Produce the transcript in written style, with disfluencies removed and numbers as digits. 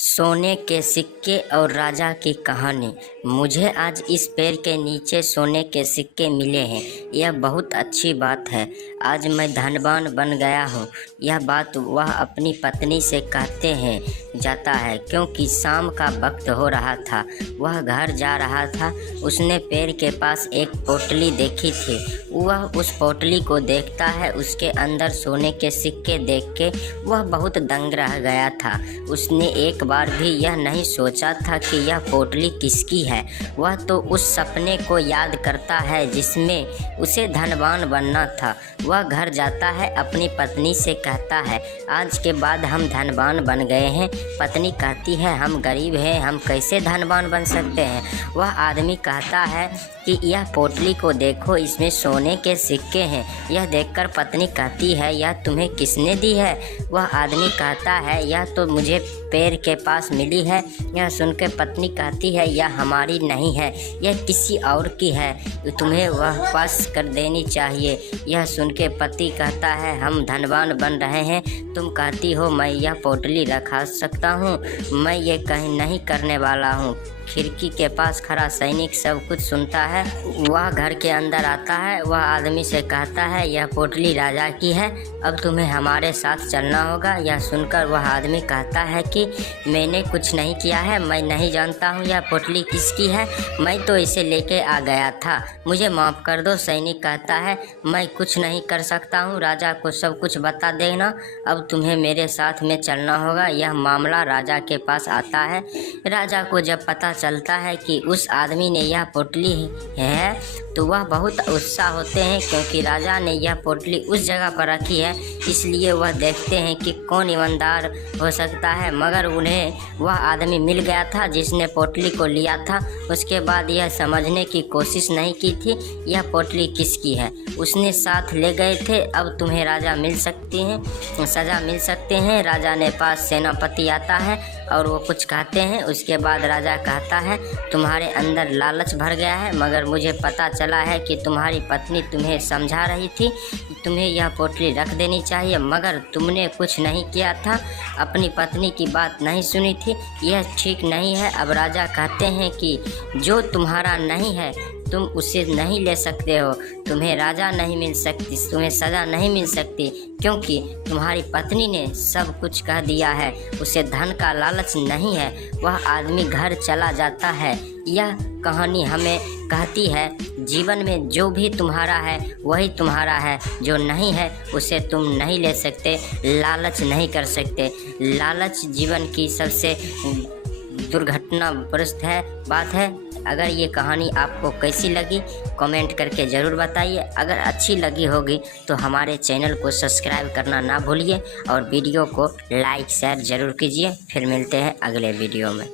सोने के सिक्के और राजा की कहानी। मुझे आज इस पेड़ के नीचे सोने के सिक्के मिले हैं, यह बहुत अच्छी बात है। आज मैं धनवान बन गया हूँ। यह बात वह अपनी पत्नी से कहते हैं जाता है, क्योंकि शाम का वक्त हो रहा था। वह घर जा रहा था। उसने पेड़ के पास एक पोटली देखी थी। वह उस पोटली को देखता है। उसके अंदर सोने के सिक्के देख के वह बहुत दंग रह गया था। उसने एक बार भी यह नहीं सोचा था कि यह पोटली किसकी है। वह तो उस सपने को याद करता है जिसमें उसे धनवान बनना था। वह घर जाता है, अपनी पत्नी से कहता है, आज के बाद हम धनवान बन गए हैं। पत्नी कहती है, हम गरीब हैं, हम कैसे धनवान बन सकते हैं। वह आदमी कहता है कि यह पोटली को देखो, इसमें सोने के सिक्के हैं। यह देखकर पत्नी कहती है, यह तुम्हें किसने दी है। वह आदमी कहता है, यह तो मुझे पेड़ के पास मिली है। यह सुनकर पत्नी कहती है, यह हमारी नहीं है, यह किसी और की है, तुम्हें वह वापस कर देनी चाहिए। यह सुन के पति कहता है, हम धनवान बन रहे हैं, तुम कहती हो मैं यह पोटली रखा सकता हूँ। मैं ये कहीं नहीं करने वाला हूँ। खिड़की के पास खड़ा सैनिक सब कुछ सुनता है। वह घर के अंदर आता है। वह आदमी से कहता है, यह पोटली राजा की है, अब तुम्हें हमारे साथ चलना होगा। यह सुनकर वह आदमी कहता है कि मैंने कुछ नहीं किया है, मैं नहीं जानता हूँ यह पोटली किसकी है, मैं तो इसे लेके आ गया था, मुझे माफ़ कर दो। सैनिक कहता है, मैं कुछ नहीं कर सकता हूँ, राजा को सब कुछ बता देना, अब तुम्हें मेरे साथ में चलना होगा। यह मामला राजा के पास आता है। राजा को जब पता चलता है कि उस आदमी ने यह पोटली है तो वह बहुत उत्साह होते हैं, क्योंकि राजा ने यह पोटली उस जगह पर रखी है, इसलिए वह देखते हैं कि कौन ईमानदार हो सकता है। मगर उन्हें वह आदमी मिल गया था जिसने पोटली को लिया था। उसके बाद यह समझने की कोशिश नहीं की थी यह पोटली किसकी है। उसने साथ ले गए थे, अब तुम्हें राजा मिल सकती हैं, सज़ा मिल सकते हैं। राजा ने पास सेनापति आता है और वो कुछ कहते हैं। उसके बाद राजा कहता है, तुम्हारे अंदर लालच भर गया है, मगर मुझे पता चला है कि तुम्हारी पत्नी तुम्हें समझा रही थी, तुम्हें यह पोटली रख देनी चाहिए, मगर तुमने कुछ नहीं किया था, अपनी पत्नी की बात नहीं सुनी थी, यह ठीक नहीं है। अब राजा कहते हैं कि जो तुम्हारा नहीं है तुम उसे नहीं ले सकते हो, तुम्हें राजा नहीं मिल सकती, तुम्हें सज़ा नहीं मिल सकती, क्योंकि तुम्हारी पत्नी ने सब कुछ कह दिया है, उसे धन का लालच नहीं है। वह आदमी घर चला जाता है। यह कहानी हमें कहती है, जीवन में जो भी तुम्हारा है वही तुम्हारा है, जो नहीं है उसे तुम नहीं ले सकते, लालच नहीं कर सकते। लालच जीवन की सबसे दुर्घटनाग्रस्त बात है। अगर ये कहानी आपको कैसी लगी कमेंट करके ज़रूर बताइए। अगर अच्छी लगी होगी तो हमारे चैनल को सब्सक्राइब करना ना भूलिए और वीडियो को लाइक शेयर ज़रूर कीजिए। फिर मिलते हैं अगले वीडियो में।